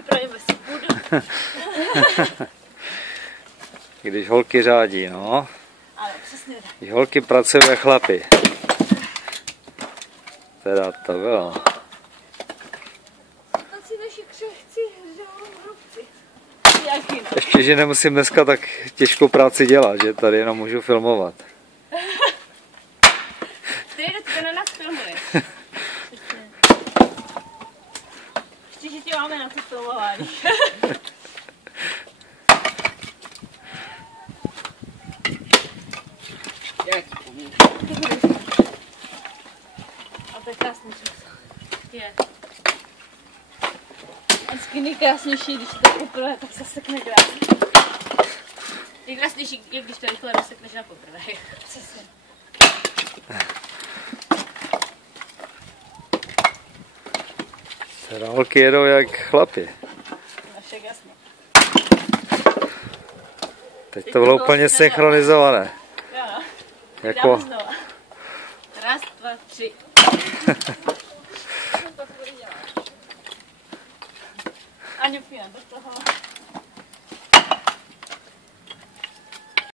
připravíme si půdu. Když holky řádí, no. Ano, přesně tak. Když holky pracují jak chlapi. Teda to bylo. Taci naši křehci, hrubci. Jaký no? Ještě, že nemusím dneska tak těžkou práci dělat, že tady jenom můžu filmovat. Ty to na nás filmuje. Ještě, že tě máme na to filmování. A to je krásný čas. Je. Vždycky nejkrásnější, když to poprvé, tak se sekne krásně. Nejkrásnější je, když to rychle dosekneš na poprvé. Přesně. Teda holky jedou jak chlapi. No však jasně. Teď to bylo úplně synchronizované. Jo no. Jako... Znova. Raz, dva, tři. Aňu, do toho.